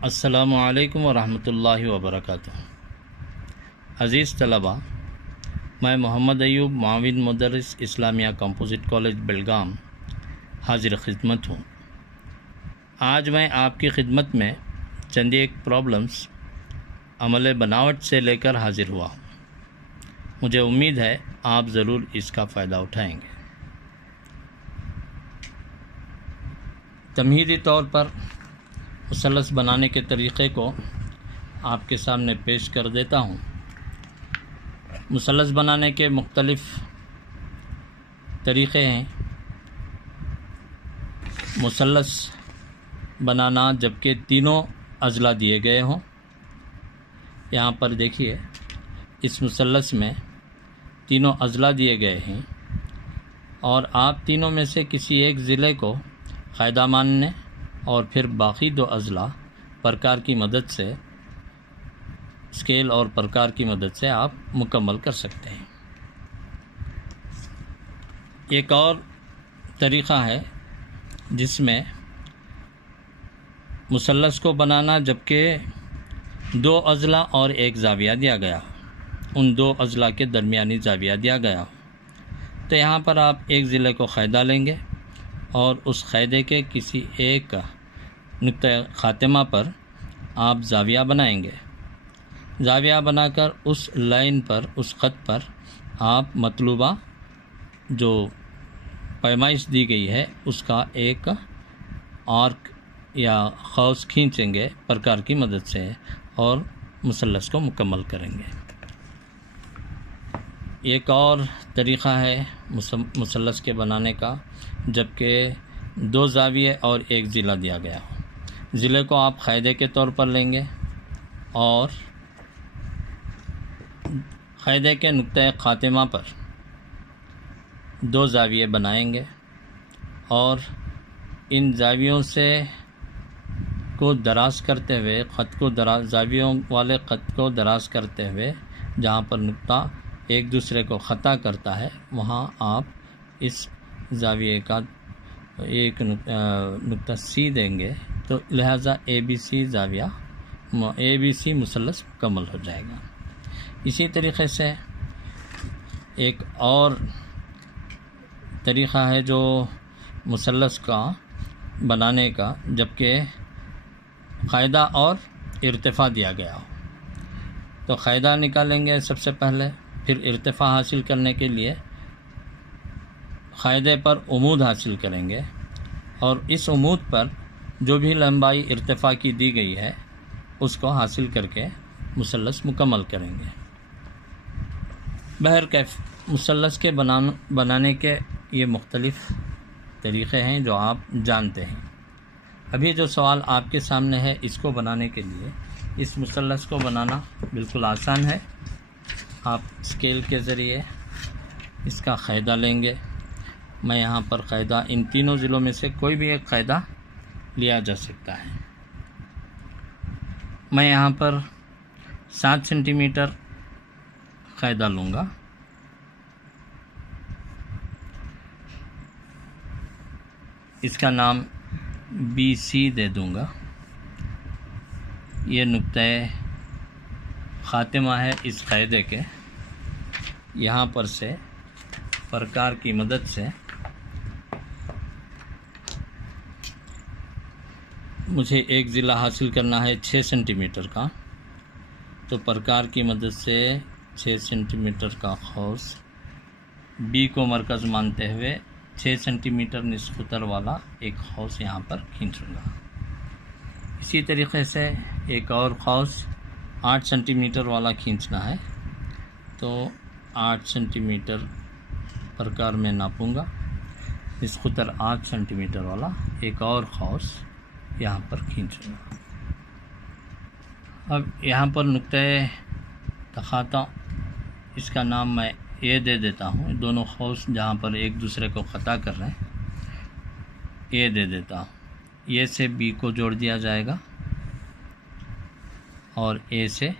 السلام علیکم ورحمۃ اللہ وبرکاتہ۔ عزیز طلباء، میں محمد ایوب معاون مدرس اسلامیہ کمپوزٹ کالج بلگام حاضر خدمت ہوں۔ آج میں آپ کی خدمت میں چند ایک پرابلمس عمل بناوٹ سے لے کر حاضر ہوا ہوں۔ مجھے امید ہے آپ ضرور اس کا فائدہ اٹھائیں گے۔ تمہیدی طور پر مثلث بنانے کے طریقے کو آپ کے سامنے پیش کر دیتا ہوں۔ مثلث بنانے کے مختلف طریقے ہیں۔ مثلث بنانا جبکہ تینوں اضلاع دیے گئے ہوں۔ یہاں پر دیکھیے، اس مثلث میں تینوں اضلاع دیے گئے ہیں اور آپ تینوں میں سے کسی ایک ضلع کو قاعدہ ماننے اور پھر باقی دو اضلاع پرکار کی مدد سے، اسکیل اور پرکار کی مدد سے آپ مکمل کر سکتے ہیں۔ ایک اور طریقہ ہے جس میں مثلث کو بنانا جبکہ دو اضلاع اور ایک زاویہ دیا گیا، ان دو اضلاع کے درمیانی زاویہ دیا گیا، تو یہاں پر آپ ایک ضلع کو قاعدہ لیں گے اور اس قاعدے کے کسی ایک نقطہ خاتمہ پر آپ زاویہ بنائیں گے۔ زاویہ بنا کر اس لائن پر، اس خط پر آپ مطلوبہ جو پیمائش دی گئی ہے اس کا ایک آرک یا قوس کھینچیں گے پرکار کی مدد سے اور مثلث کو مکمل کریں گے۔ ایک اور طریقہ ہے مثلث کے بنانے کا جبکہ دو زاویے اور ایک ضلع دیا گیا ہو۔ ضلع کو آپ قاعدے کے طور پر لیں گے اور قاعدے کے نقطۂ خاتمہ پر دو زاویے بنائیں گے اور ان زاویوں سے کو دراز کرتے ہوئے زاویوں والے خط کو دراز کرتے ہوئے جہاں پر نقطہ ایک دوسرے کو خطا کرتا ہے وہاں آپ اس زاویے کا ایک نقطہ سی دیں گے، تو لہٰذا اے بی سی مثلث مکمل ہو جائے گا۔ اسی طریقے سے ایک اور طریقہ ہے جو مثلث کا بنانے کا جبکہ قاعدہ اور ارتفاع دیا گیا ہو، تو قاعدہ نکالیں گے سب سے پہلے، پھر ارتفاع حاصل کرنے کے لیے قاعدے پر عمود حاصل کریں گے اور اس عمود پر جو بھی لمبائی ارتفاع کی دی گئی ہے اس کو حاصل کر کے مثلث مکمل کریں گے۔ بہرکیف مثلث کے بنانے کے یہ مختلف طریقے ہیں جو آپ جانتے ہیں۔ ابھی جو سوال آپ کے سامنے ہے اس کو بنانے کے لیے، اس مثلث کو بنانا بالکل آسان ہے۔ آپ اسکیل کے ذریعے اس کا قاعدہ لیں گے۔ میں یہاں پر قاعدہ ان تینوں ضلعوں میں سے کوئی بھی ایک قاعدہ لیا جا سکتا ہے۔ میں یہاں پر 7 سینٹی میٹر قاعدہ لوں گا۔ اس کا نام بی سی دے دوں گا۔ یہ نقطۂ خاتمہ ہے اس قاعدے کے۔ یہاں پر سے پرکار کی مدد سے مجھے ایک ضلع حاصل کرنا ہے 6 سینٹی میٹر کا، تو پرکار کی مدد سے 6 سینٹی میٹر کا قوس بی کو مرکز مانتے ہوئے 6 سینٹی میٹر نصف قطر والا ایک قوس یہاں پر کھینچوں گا۔ اسی طریقے سے ایک اور قوس 8 سینٹی میٹر والا کھینچنا ہے، تو 8 سینٹی میٹر پرکار میں ناپوں گا، نصف قطر 8 سینٹی میٹر والا ایک اور قوس یہاں پر کھینچوں گا۔ اب یہاں پر نقطۂ تخاطا، اس کا نام میں اے دے دیتا ہوں۔ دونوں قوس جہاں پر ایک دوسرے کو خطا کر رہے ہیں، اے دے دیتا ہوں۔ اے سے بی کو جوڑ دیا جائے گا اور اے سے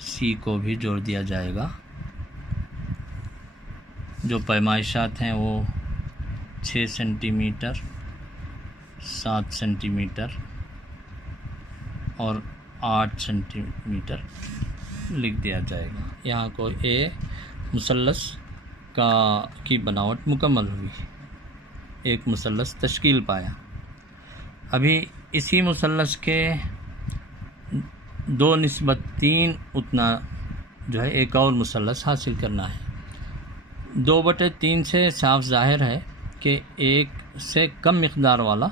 سی کو بھی جوڑ دیا جائے گا۔ جو پیمائشات ہیں وہ 6 سینٹی میٹر، 7 سینٹی میٹر اور 8 سینٹی میٹر لکھ دیا جائے گا۔ یہاں کو اے مثلث کی بناوٹ مکمل ہوئی، ایک مثلث تشکیل پایا۔ ابھی اسی مثلث کے 2:3 اتنا جو ہے ایک اور مثلث حاصل کرنا ہے۔ 2/3 سے صاف ظاہر ہے کہ ایک سے کم مقدار والا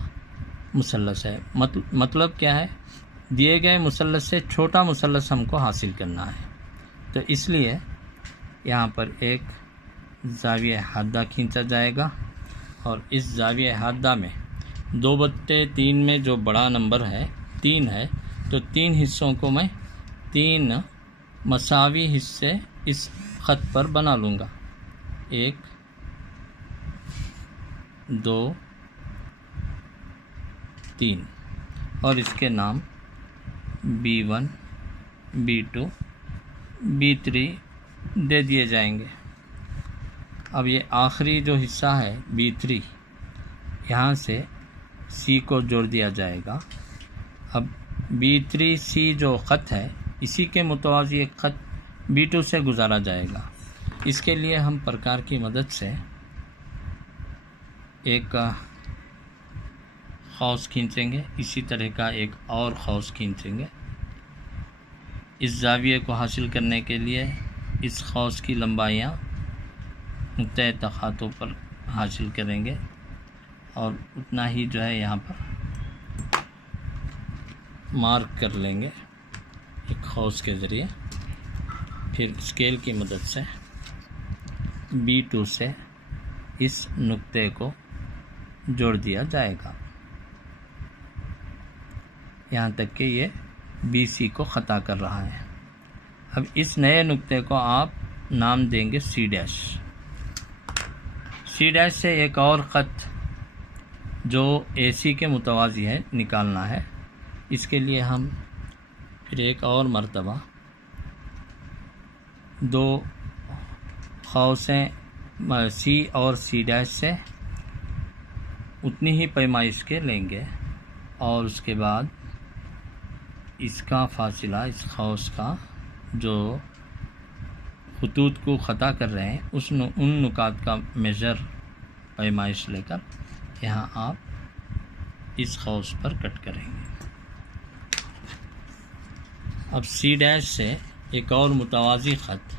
مثلث ہے۔ مطلب کیا ہے؟ دیے گئے مثلث سے چھوٹا مثلث ہم کو حاصل کرنا ہے، تو اس لیے یہاں پر ایک زاویہ حادہ کھینچا جائے گا، اور اس زاویہ حادہ میں 2/3 میں جو بڑا نمبر ہے 3 ہے، تو 3 حصوں کو میں 3 مساوی حصے اس خط پر بنا لوں گا، 1 2 3، اور اس کے نام B1 B2 B3 دے دیے جائیں گے۔ اب یہ آخری جو حصہ ہے B3، یہاں سے C کو جوڑ دیا جائے گا۔ اب B3C جو خط ہے، اسی کے متوازی ایک خط B2 سے گزارا جائے گا۔ اس کے لیے ہم پرکار کی مدد سے ایک قوس کھینچیں گے، اسی طرح کا ایک اور قوس کھینچیں گے۔ اس زاویے کو حاصل کرنے کے لیے اس قوس کی لمبائیاں نقطۂ تقاطع پر حاصل کریں گے، اور اتنا ہی جو ہے یہاں پر مارک کر لیں گے ایک قوس کے ذریعے۔ پھر اسکیل کی مدد سے B2 سے اس نقطے کو جوڑ دیا جائے گا، یہاں تک کہ یہ BC کو خطا کر رہا ہے۔ اب اس نئے نقطے کو آپ نام دیں گے C'۔ C' سے ایک اور خط جو AC کے متوازی ہے نکالنا ہے۔ اس کے لیے ہم پھر ایک اور مرتبہ 2 قوسیں C اور C' سے اتنی ہی پیمائش کے لیں گے، اور اس کے بعد اس کا فاصلہ، اس قوس کا جو خطوط کو خطا کر رہے ہیں ان نکات کا میجر پیمائش لے کر یہاں آپ اس قوس پر کٹ کریں گے۔ اب C' سے ایک اور متوازی خط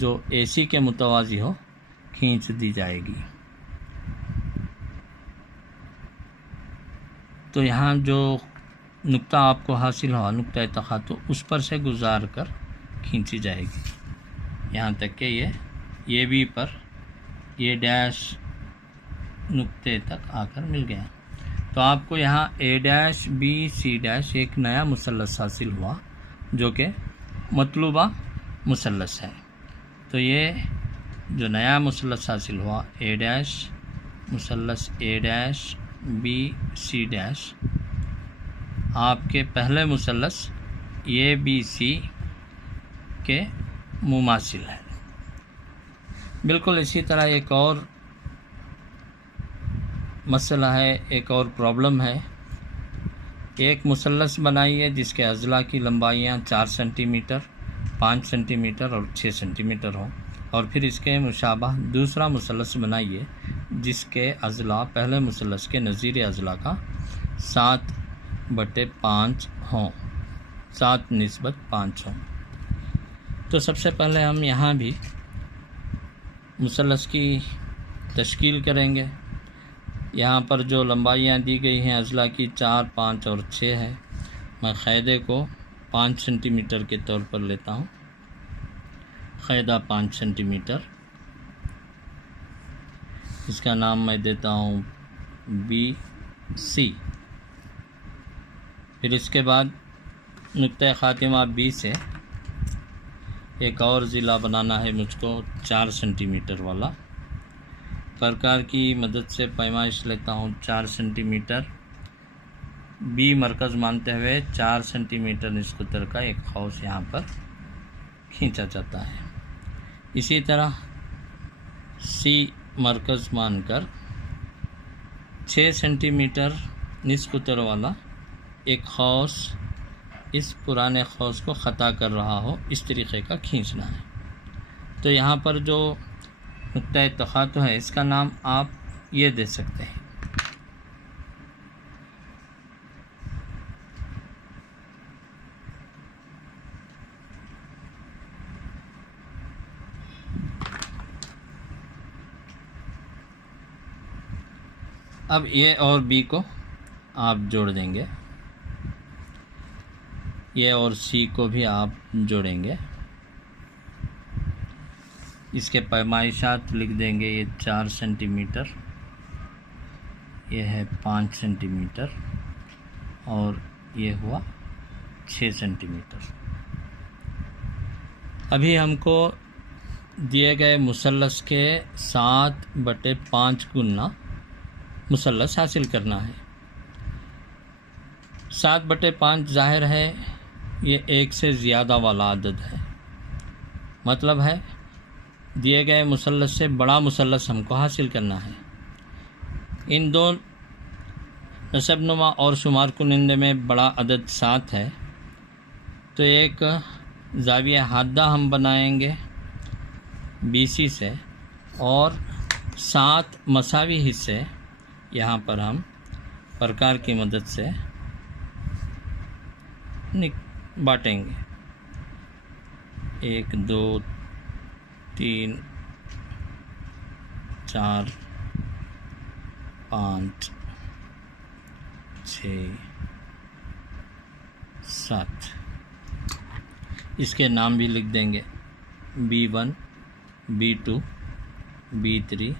جو AC کے متوازی ہو کھینچ دی جائے گی۔ تو یہاں جو نقطہ آپ کو حاصل ہوا نقطۂ تقاطع، اس پر سے گزار کر کھینچی جائے گی، یہاں تک کہ یہ بھی پر یہ ڈیش نقطے تک آ کر مل گیا۔ تو آپ کو یہاں A'، B'، C' ایک نیا مثلث حاصل ہوا جو کہ مطلوبہ مثلث ہے۔ تو یہ جو نیا مثلث حاصل ہوا A'، مثلث A'، B'، C'، آپ کے پہلے مثلث ABC کے مماثل ہے۔ بالکل اسی طرح ایک اور مسئلہ ہے، ایک اور پرابلم ہے۔ ایک مثلث بنائیے جس کے اضلاع کی لمبائیاں 4 سینٹی میٹر، 5 سینٹی میٹر اور 6 سینٹی میٹر ہوں، اور پھر اس کے مشابہ دوسرا مثلث بنائیے جس کے اضلاع پہلے مثلث کے نظیر اضلاع کا 7/5 ہوں، 7/5 ہوں۔ تو سب سے پہلے ہم یہاں بھی مثلث کی تشکیل کریں گے۔ یہاں پر جو لمبائیاں دی گئی ہیں اضلاع کی 4، 5 اور 6 ہے، میں قاعدے کو 5 سینٹی میٹر کے طور پر لیتا ہوں، قاعدہ 5 سینٹی میٹر، اس کا نام میں دیتا ہوں BC۔ پھر اس کے بعد نقطۂ خاتمہ B سے ایک اور ضلع بنانا ہے مجھ کو 4 سینٹی میٹر والا۔ پرکار کی مدد سے پیمائش لیتا ہوں 4 سینٹی میٹر، B مرکز مانتے ہوئے 4 سینٹی میٹر نصف قطر کا ایک قوس یہاں پر کھینچا جاتا ہے۔ اسی طرح C مرکز مان کر 6 سینٹی میٹر نصف قطر والا ایک قوس اس پرانے قوس کو خطا کر رہا ہو اس طریقے کا کھینچنا ہے۔ تو یہاں پر جو نقطہ تخاطو ہے اس کا نام آپ یہ دے سکتے ہیں۔ اب اے اور بی کو آپ جوڑ دیں گے، اے اور سی کو بھی آپ جوڑیں گے۔ اس کے پیمائشات لکھ دیں گے، یہ 4 سینٹی میٹر، یہ ہے 5 سینٹی میٹر اور یہ ہوا 6 سینٹی میٹر۔ ابھی ہم کو دیے گئے مثلث کے 7/5 گنا مثلث حاصل کرنا ہے۔ 7/5 ظاہر ہے یہ 1 سے زیادہ والا عدد ہے، مطلب ہے دیے گئے مثلث سے بڑا مثلث ہم کو حاصل کرنا ہے۔ ان دو نسب نما اور شمار کنندے میں بڑا عدد 7 ہے، تو ایک زاویہ حادہ ہم بنائیں گے BC سے، اور 7 مساوی حصے یہاں پر ہم پرکار کی مدد سے بانٹیں گے۔ 1 2 3 4 5 6 7۔ اس کے نام بھی لکھ دیں گے، B1 B2 B3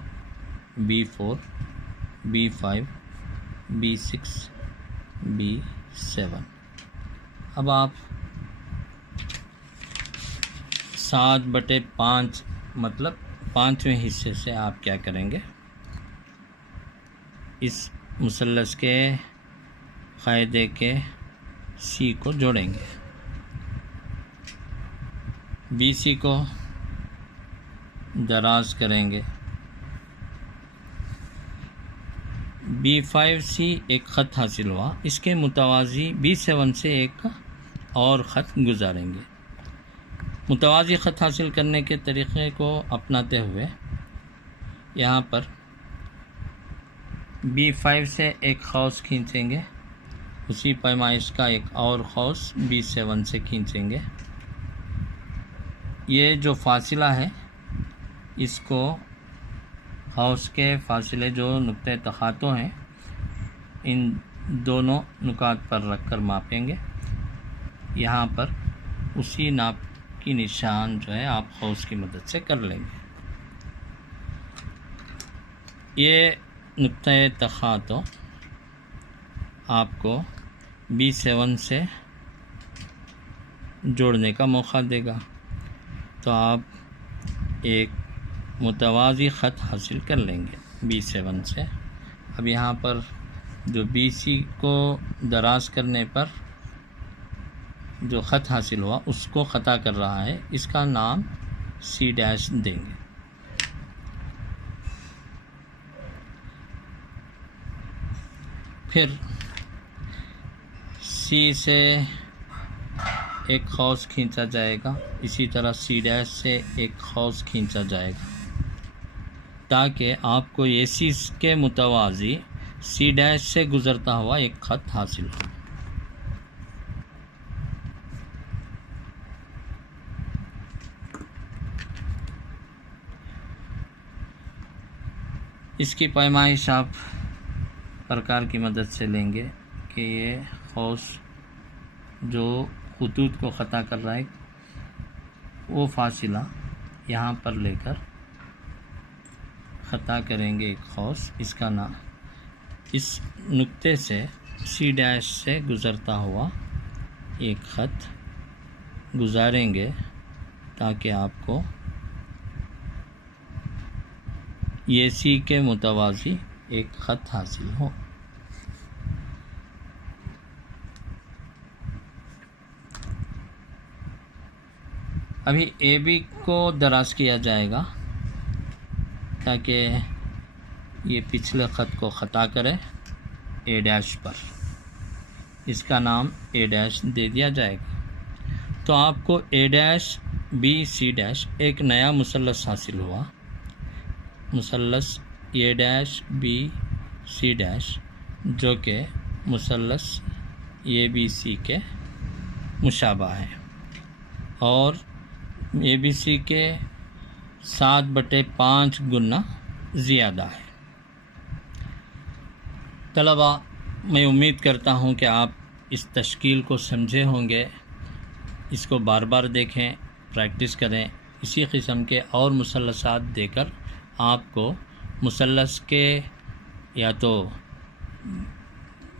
B4 B5 B6 B7۔ اب آپ 7/5 مطلب 5ویں حصے سے آپ کیا کریں گے، اس مثلث کے قاعدے کے C کو جوڑیں گے، BC کو دراز کریں گے، B5C ایک خط حاصل ہوا، اس کے متوازی B7 سے ایک اور خط گزاریں گے۔ متوازی خط حاصل کرنے کے طریقے کو اپناتے ہوئے یہاں پر B5 سے ایک قوس کھینچیں گے، اسی پیمائش کا ایک اور قوس B7 سے کھینچیں گے۔ یہ جو فاصلہ ہے اس کو قوس کے فاصلے جو نقطہ تخاطو ہیں ان دونوں نقاط پر رکھ کر ماپیں گے۔ یہاں پر اسی ناپ کی نشان جو ہے آپ قوس کی مدد سے کر لیں گے۔ یہ نقطہ تخاطو آپ کو B7 سے جوڑنے کا موقع دے گا، تو آپ ایک متوازی خط حاصل کر لیں گے B7 سے۔ اب یہاں پر جو BC کو دراز کرنے پر جو خط حاصل ہوا اس کو خطا کر رہا ہے، اس کا نام C' دیں گے۔ پھر C سے ایک قوس کھینچا جائے گا، اسی طرح C' سے ایک قوس کھینچا جائے گا، تاکہ آپ کو یہ C کے متوازی C' سے گزرتا ہوا ایک خط حاصل ہو۔ اس کی پیمائش آپ پرکار کی مدد سے لیں گے کہ یہ قوس جو خطوط کو خطا کر رہا ہے وہ فاصلہ یہاں پر لے کر خطا کریں گے ایک قوس، اس کا نام اس نقطے سے C' سے گزرتا ہوا ایک خط گزاریں گے، تاکہ آپ کو یہ C کے متوازی ایک خط حاصل ہو۔ ابھی AB کو دراز کیا جائے گا تاکہ یہ پچھلے خط کو خطا کرے A' پر۔ اس کا نام اے ڈیش دے دیا جائے گا. تو آپ کو A dash B C dash ایک نیا مثلث حاصل ہوا. مثلث A dash B C dash جو کہ مثلث اے بی سی کے مشابہ ہے اور اے بی سی کے 7/5 گنا زیادہ ہے. طلباء، میں امید کرتا ہوں کہ آپ اس تشکیل کو سمجھے ہوں گے. اس کو بار بار دیکھیں، پریکٹس کریں. اسی قسم کے اور مثلثات دے کر آپ کو مثلث کے یا تو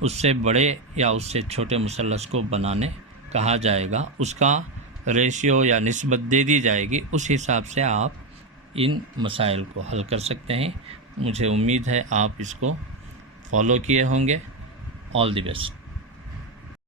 اس سے بڑے یا اس سے چھوٹے مثلث کو بنانے کہا جائے گا. اس کا ریشیو یا نسبت دے دی جائے گی، اس حساب سے آپ ان مسائل کو حل کر سکتے ہیں. مجھے امید ہے آپ اس کو فالو کیے ہوں گے. آل دی بیسٹ.